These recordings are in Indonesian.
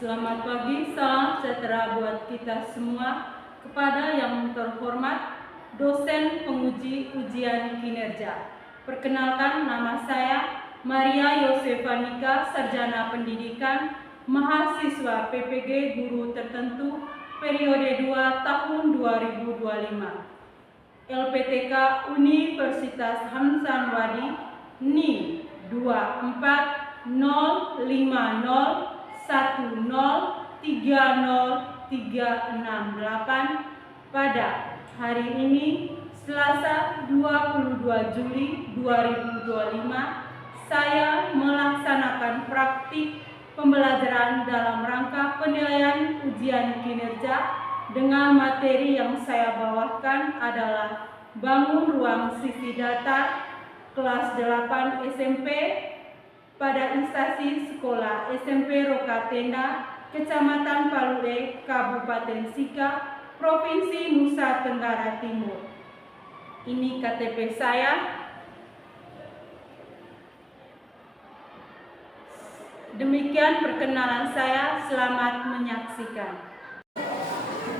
Selamat pagi, salam sejahtera buat kita semua. Kepada yang terhormat dosen penguji ujian kinerja. Perkenalkan, nama saya Maria Yosefanika, Sarjana Pendidikan, mahasiswa PPG Guru Tertentu periode 2 tahun 2025. LPTK Universitas Hamsanwadi NIM 24050303668 pada hari ini Selasa 22 Juli 2025 saya melaksanakan praktik pembelajaran dalam rangka penilaian ujian kinerja dengan materi yang saya bawakan adalah bangun ruang sisi data kelas 8 SMP pada instansi sekolah SMP Rokatenda, Kecamatan Palue, Kabupaten Sika, Provinsi Nusa Tenggara Timur. Ini KTP saya. Demikian perkenalan saya, selamat menyaksikan.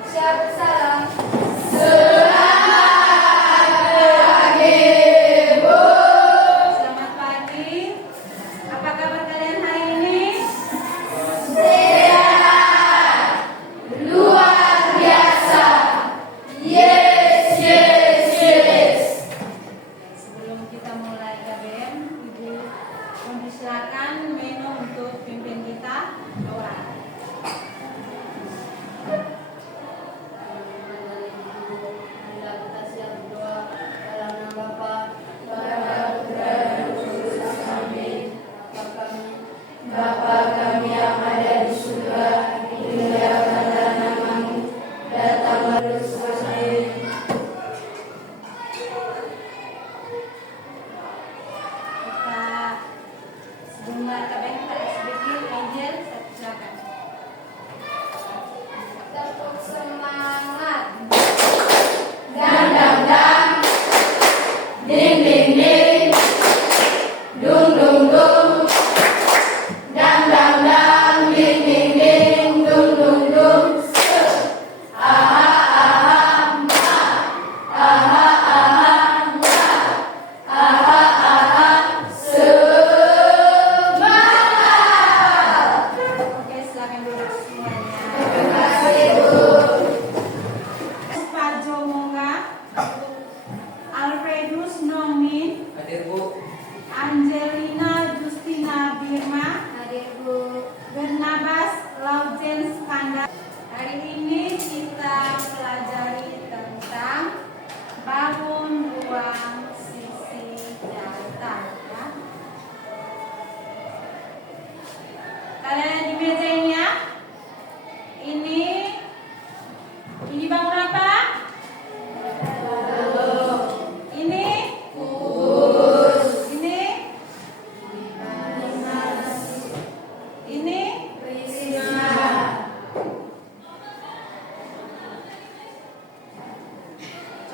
Shabbat salam. Selamat pagi. Apa kabar kalian hari ini? Sehat. Luar biasa. Yes. Sebelum kita mulai KBM, Ibu silakan minum untuk pimpin kita doa. Bapa kami yang ada di surga, dimuliakanlah namamu, datanglah kerajaan. Kita sebelum mulai KBM kita sedikit Angel, silakan. Tepuk semangat. Dang dang dang, ding ding ding, dung dung dung. Dang dang dang, ding ding ding, dung dung dung. Aha aha ma, aha aha ma, aha aha semangat. Oke, silakan duduk semuanya. Terima kasih Bu. Pak Jomonga, Alfredus Nomin, Hadir Bu. Angelina Justina Birma, Hadir Bu. Bernabas Laujen Skandar. Hari ini kita pelajari tentang bangun ruang sisi data. Ya. Kalian di meja ini ya. Ini bangun apa? Ini kubus. Ini Prisma.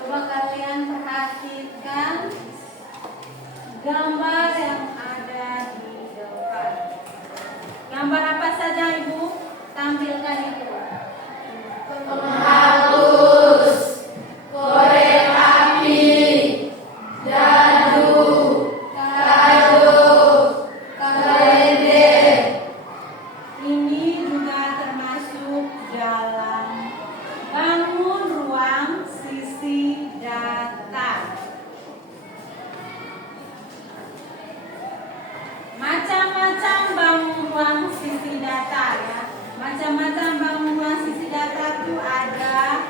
coba kalian perhatikan gambar yang ada di depan. Gambar apa saja Ibu? Tampilkan itu. Menghapus, korek api, dadu, kado, kalender. Ini juga termasuk dalam bangun ruang sisi data. Macam-macam bangun ruang sisi data ya. Macam-macam bangun ruang sisi data itu ada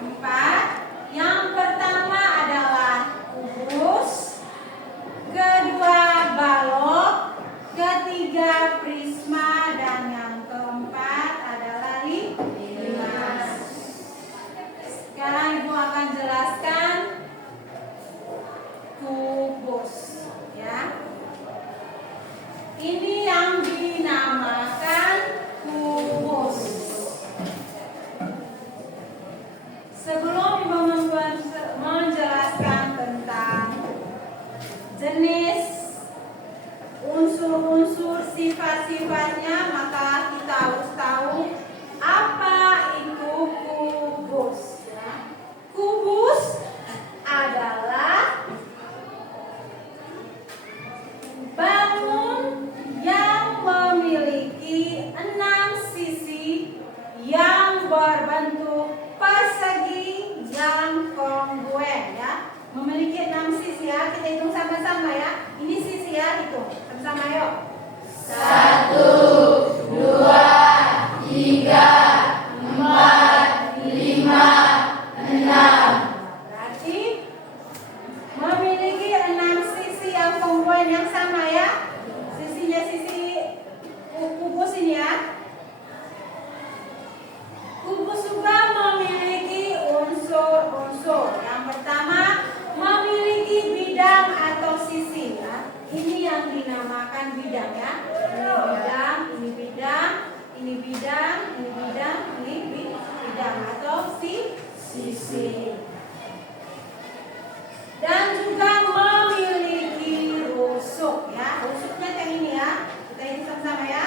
4. Yang pertama adalah kubus, kedua balok, ketiga prisma, dan yang keempat adalah limas. Sekarang Ibu akan jelaskan kubus ya. Ini yang dinamakan kubus. Sebelum Ibu menjelaskan tentang jenis unsur-unsur sifat-sifatnya, maka kita harus tahu ayo. 1, 2, 3, 4, 5, 6. Berarti memiliki 6 sisi yang kongruen yang sama ya. Sisinya sisi kubus ini ya. Kubus juga memiliki unsur-unsur. Yang pertama memiliki bidang atau sisi ya. Ini yang dinamakan bidang ya. Ini bidang, ini bidang, ini bidang, ini bidang, ini bidang atau sisi. Dan juga memiliki rusuk ya. Rusuknya yang ini ya. Kita hitung sama-sama ya.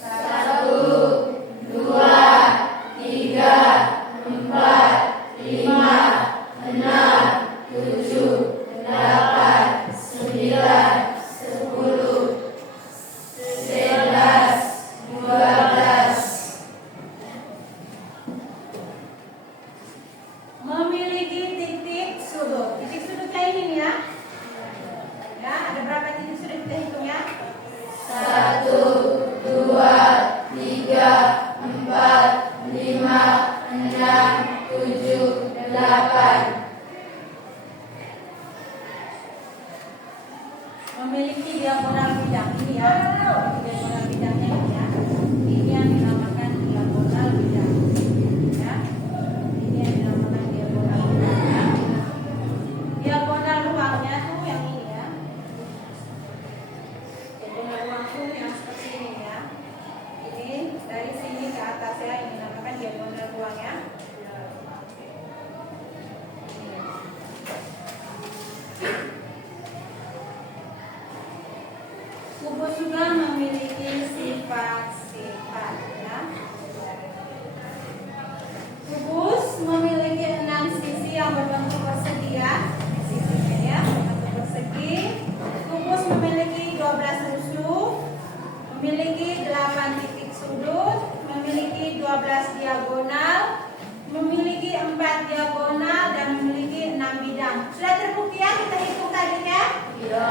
1, 2, 3, 4, 5, 6, 7, 8, 9, 10, 11, 12. Memiliki titik sudut. Titik sudutnya ini nih ya. Ya, ada berapa titik sudut kita hitung ya? 1, 2, 3, 4, 5, 6, 7, 8. Memiliki diagonal bidang ini ya. Diagonal bidangnya ini ya. Ini yang dinamakan diagonal bidang. Ya. Ini yang dinamakan diagonal bidang. Ya. Diagonal ruangnya tuh yang ini ya. Diagonal ruang tuh yang seperti ini ya. Ini dari sini ke atas ya. Ini dinamakan diagonal ruang ya. Kubus juga memiliki sifat-sifat ya. Kubus memiliki 6 sisi yang berbentuk persegi ya. Sisinya ya berbentuk persegi. Kubus memiliki 12 rusuk, memiliki 8 titik sudut, memiliki 12 diagonal, memiliki 4 diagonal dan memiliki 6 bidang. Sudah terbukti ya kita hitung tadi ya? Ya.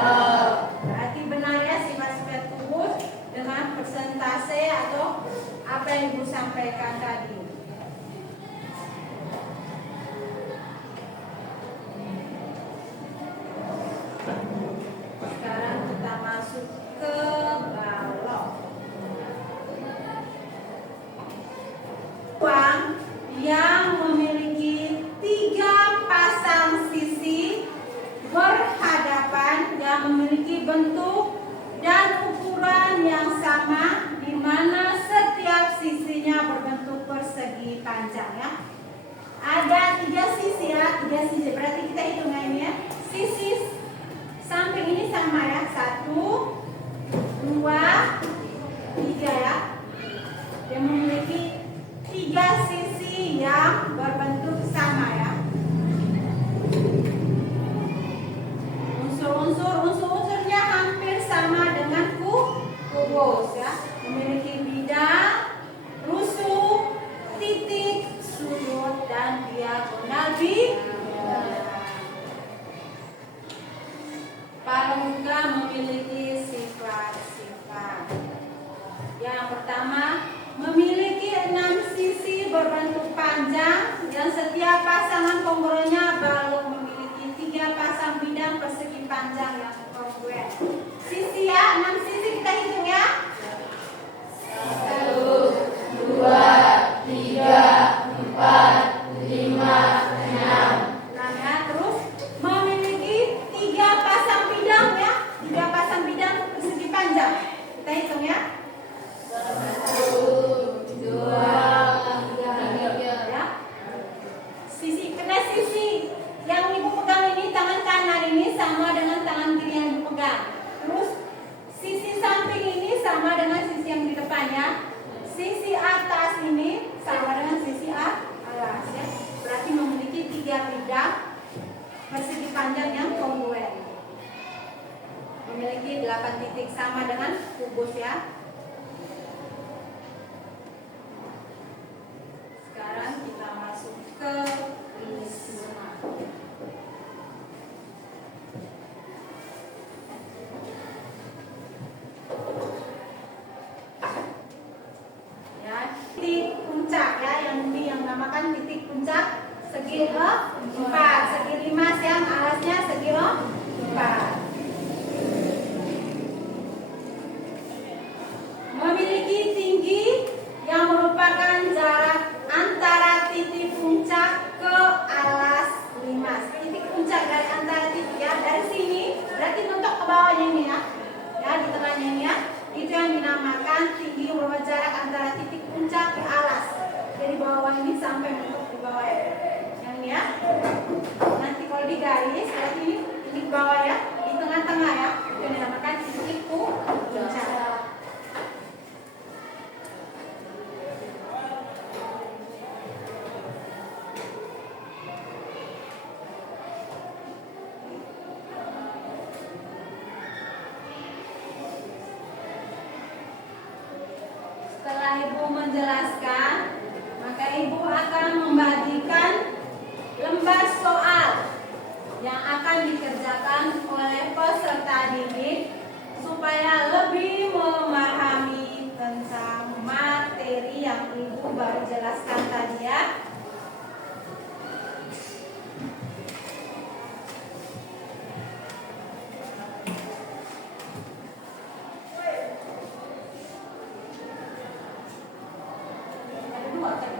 Berarti benar ya sifat-sifat kubus dengan persentase atau apa yang Ibu sampaikan tadi. Sekarang kita masuk ke balok. Ruang yang memiliki 3 pasang sisi berhadapan yang memiliki bentuk dan ukuran yang sama di mana setiap sisinya berbentuk persegi panjang ya. Ada 3 sisi ya, 3 sisi. Berarti kita hitung ini ya. Sisi samping ini sama ya. 1, 2, 3 ya. Dia memiliki 3 sisi yang berbentuk sama ya. Unsur-unsurnya hampir sama dengan kubus ya. Memiliki bidang, rusuk, titik, sudut dan diagonal bidang. Balok juga memiliki sifat-sifat. Yang pertama, memiliki 6 sisi berbentuk panjang yang setiap pasangan kongruennya balok memiliki 3 pasang bidang persegi panjang yang kongruen. Sisi ya, 6 sisi kita hitung ya. 1, 2, 3, 4, 5, 6. Nah ya, terus memiliki 3 pasang bidang ya. 3 pasang bidang persegi panjang. Kita hitung ya. 1, 2, 3. Ya. Sisi yang Ibu pegang ini, tangan kanan ini sama dengan tangan kiri yang Ibu pegang. Terus sisi samping ini sama dengan sisi yang di depannya. Sisi atas ini sama dengan sisi atas ya. Berarti memiliki 3 bidang persegi panjang yang kongruen. Memiliki 8 titik sama dengan kubus ya. Sekarang kita masuk ke prisma. segi 4, segi 5 yang alasnya segi 4. Memiliki tinggi yang merupakan jarak antara titik puncak ke alas limas. Titik puncak dari antara titik ya, dari sini berarti untuk ke bawahnya ini ya. Ya, di tengahnya ini ya. Itu yang dinamakan tinggi merupakan jarak antara titik puncak ke alas. Dari bawah ini sampai mentok di bawah ya. Yang ini ya. Nanti kalau digaris berarti ini ke bawah ya, di tengah-tengah ya. Itu yang dinamakan titik puncak. Setelah Ibu menjelaskan, maka Ibu akan membagikan lembar soal yang akan dikerjakan oleh peserta didik supaya lebih memahami tentang materi yang Ibu baru jelaskan tadi ya. Ada dua kan?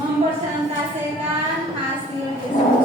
Mempresentasikan hasil diskusi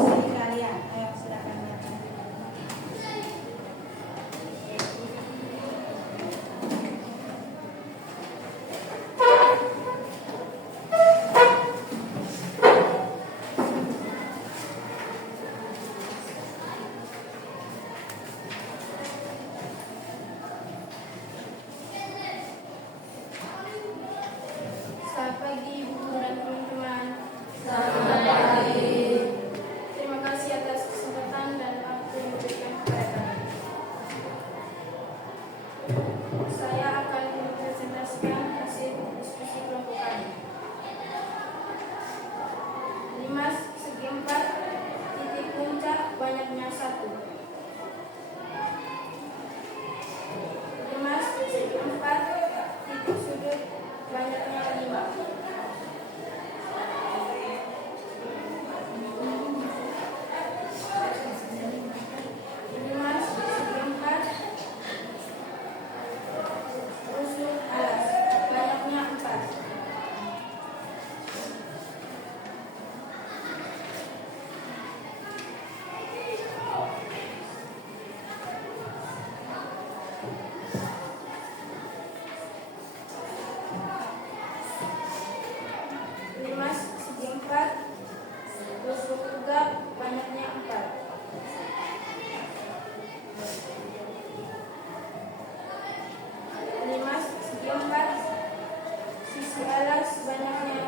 isi alas banyaknya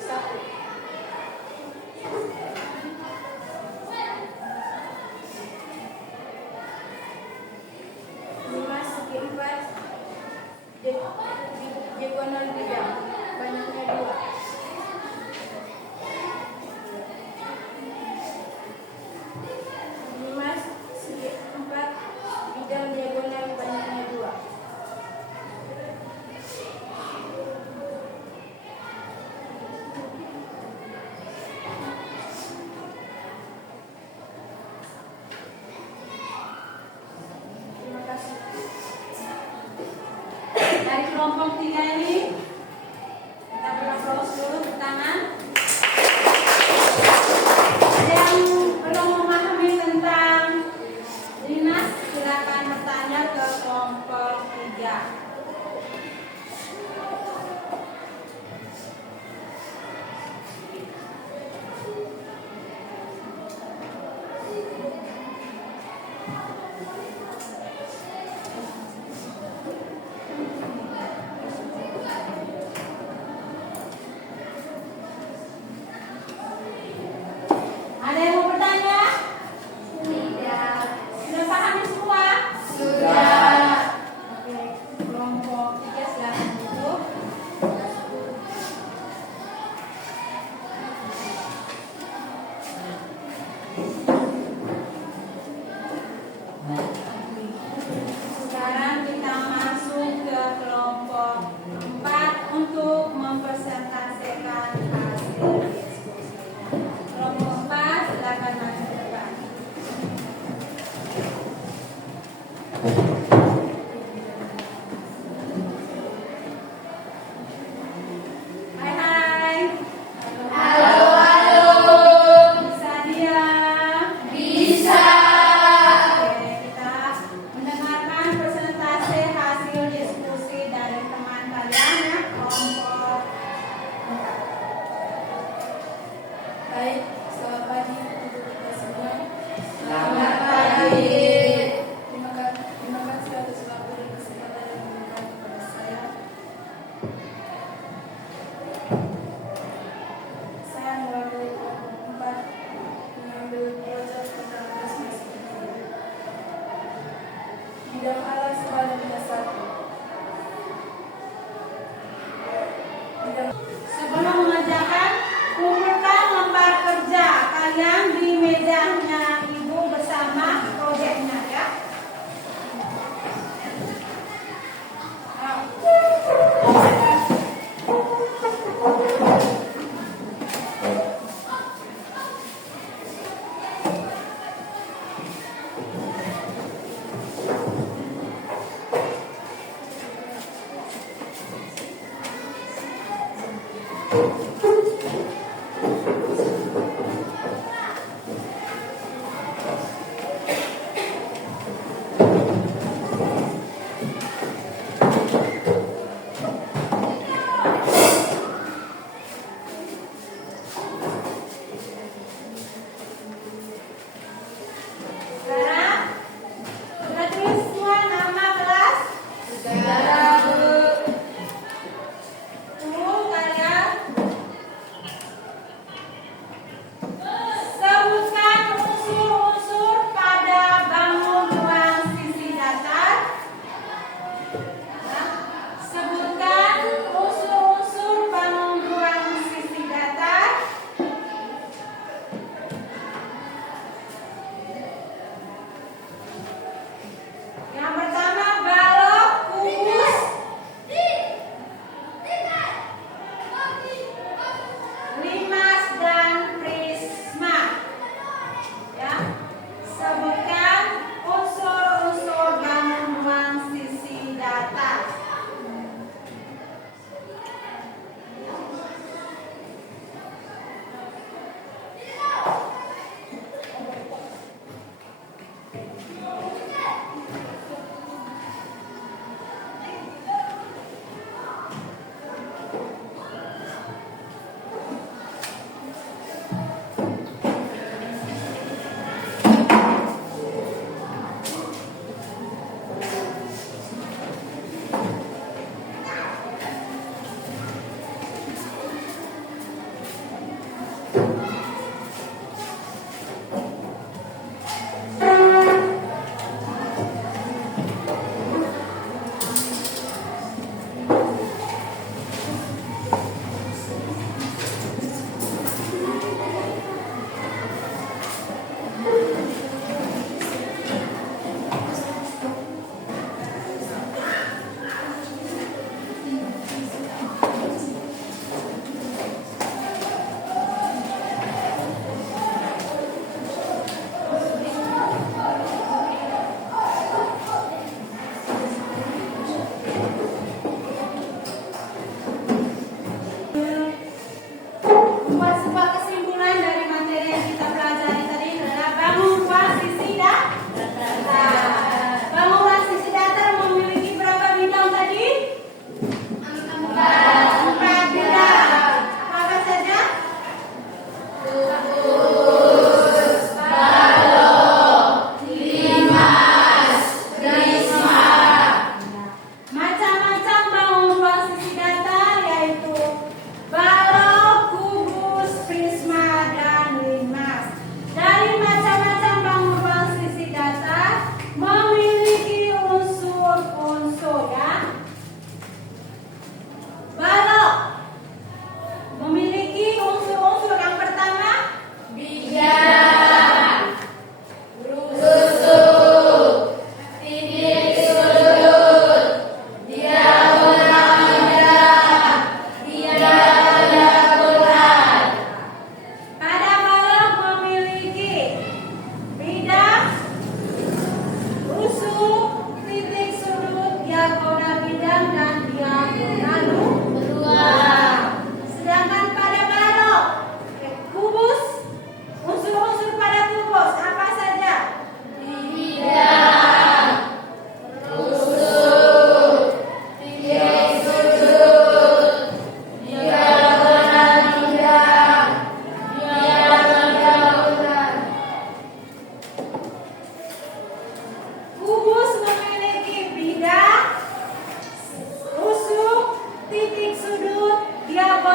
1. 5 segi 4 diagonal bidang banyaknya 2. 5 segi 4 bidang diagonal banyaknya 2. 'Terima kasih. Dari kelompok 3 ini kita beraplos dulu di tangan. Ada yang belum memahami tentang dinas, silakan bertanya ke kelompok 3. Ada yang mau bertanya? Tidak. Sudah paham semua? Sudah. Oke, kelompok 3 silakan duduk. Sekarang kita masuk ke kelompok 4 untuk mempresentasikan hasil diskusi. Kelompok 4 silakan maju ke depan. Hai hai. Halo, halo. Bisa dia? Bisa. Oke, kita mendengarkan presentasi hasil diskusi dari teman kalian ya, kelompok 4. Baik, selamat pagi untuk kita semua. Selamat pagi. Terima kasih atas waktu dan kesempatan yang diberikan kepada saya. Saya mewakili kelompok 4 mengambil pelajar tentang prestasi bidang alas badan satu. Bidang Sebelum mengerjakan, kumpulkan lembar kerja kalian di mejanya ibu bersama proyeknya ya. Sekarang sudah tulis semua nama kelas? Sudah, Bu. Tuh kalian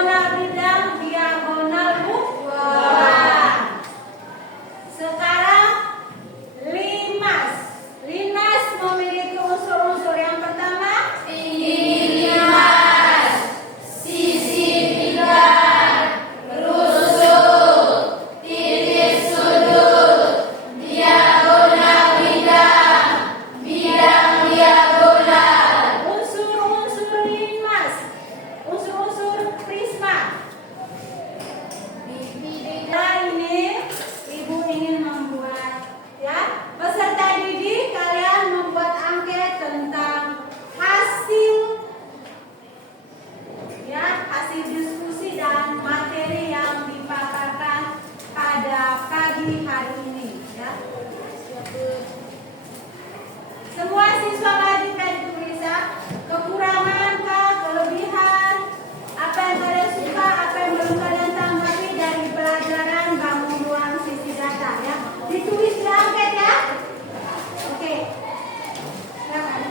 diagonal bidang, diagonal buah. Sekarang limas. Limas memiliki unsur-unsur yang pertama tinggi 5, sisi 3, rusuk, titik sudut, diagonal bidang, bidang diagonal. unsur-unsur limas, unsur-unsur prisma. Nah, ini ibu ingin membuat, ya, peserta didik kalian membuat angket tentang hasil, ya, hasil diskusi dan materi yang dipaparkan pada pagi hari ini, ya. Semua siswa wajibkan ditulis, ya, kekurangan, kelebihan, apa yang kalian suka, apa yang belum kalian tanggapi dari pelajaran bangun ruang sisi data, ya. Ditulis di angket, ya. Oke. Silakan.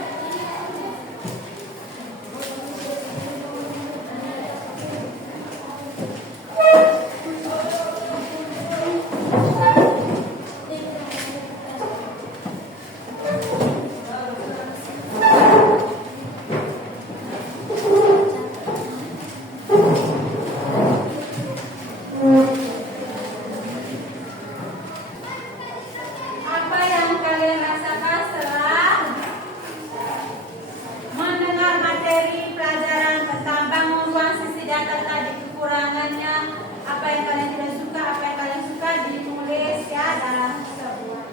Apa yang kalian rasakan setelah mendengar materi pelajaran tentang bangun ruang sisi data tadi, kekurangannya, apa yang kalian tidak suka, apa yang kalian suka, ditulis, ya, dalam sebuah.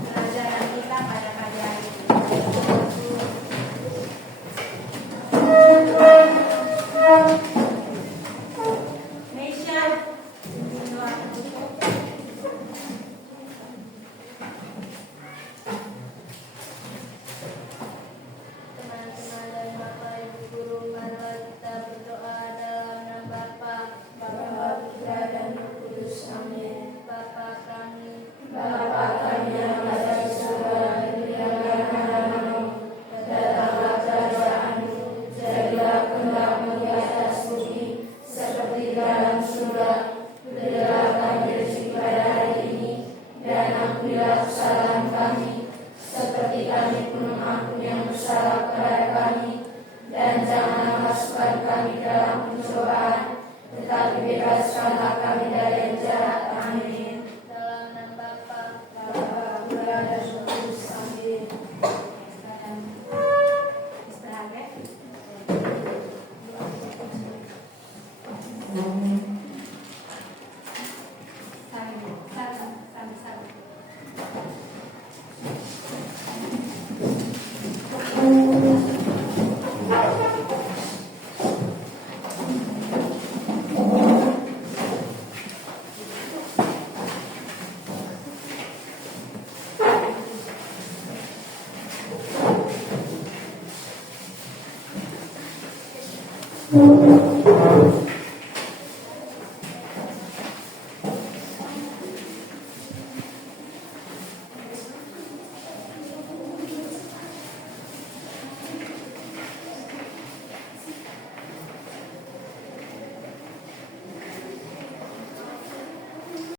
Pelajaran kita pada pagi hari ini. Meisha, doa tutup. Teman-teman dan Bapak Ibu guru, marilah kita berdoa dalam nama Bapa, Putra dan Roh Kudus. Amin. Bapa kami yang ada di surga, dimuliakan namamu, datanglah kerajaanmu, jadilah kehendak-mu di atas bumi seperti di dalam surga. Berilah kami rezeki pada hari ini, dan ampunilah kesalahan kami, seperti kami pun mengampuni yang bersalah kepada kami, dan janganlah masukkan kami dalam pencobaan, tetapi bebaskanlah kami dari yang jahat. Amin. Dalam nama Bapa, Putra dan Roh Kudus. Amin. Istirahat, ya. Salam. Amin.